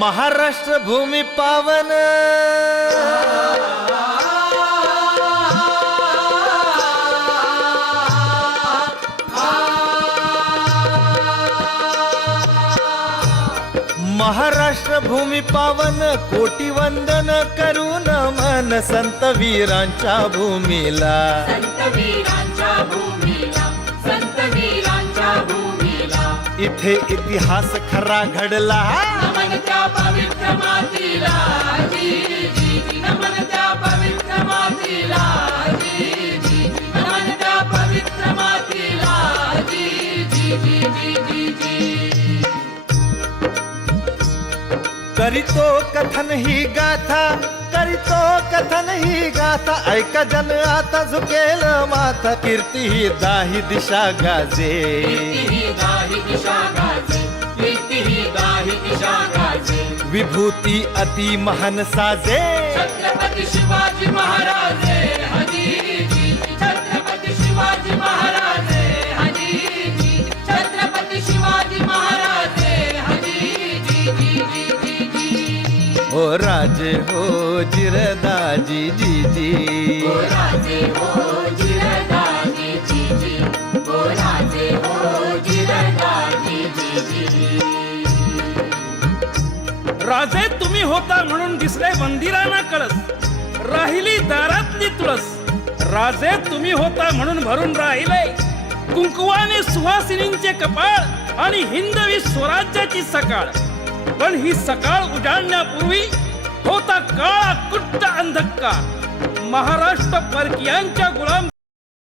महाराष्ट्र भूमी पावन महाराष्ट्र भूमी पावन कोटी वंदन करून मन संत वीरांच्या भूमीला संत वीरांच्या भूमीला संत वीरांच्या भूमीला इथे इतिहास खरा घडला नमन त्या पवित्र मातीला जी जी जी नमन त्या पवित्र मातीला जी जी नमन त्या पवित्र मातीला जी जी जी जी जी जी करीतो कथन ही गाथा करीतो कथन ही गाथा ऐका जन आता झुकेल माथा कीर्ती ही दाही दिशा गाजे कीर्ती गाही दिशा गाजे कीर्ती गाही दिशा गाजे विभूती अति महान साजे छत्रपती शिवाजी महाराजे हजी जी छत्रपती शिवाजी महाराजे हजी जी छत्रपती शिवाजी महाराजे हजी जी जी जी जी जी हो राजे हो जिरदाजी जी जी ओ राजे हो जिरदाजी जी जी ओ राजे हो जिरदाजी जी जी राजे तुम्ही होता म्हणून दिसले मंदिरांना कळस राहिली दारातली तुळस राजे तुम्ही होता म्हणून भरून राहिले कुंकुवाने सुहासिनींचे कपाळ आणि हिंदवी स्वराज्याची सकाळ पण ही सकाळ उजाडण्यापूर्वी होता काळा कुट्ट अंधकार महाराष्ट्र परकीयांच्या गुलाम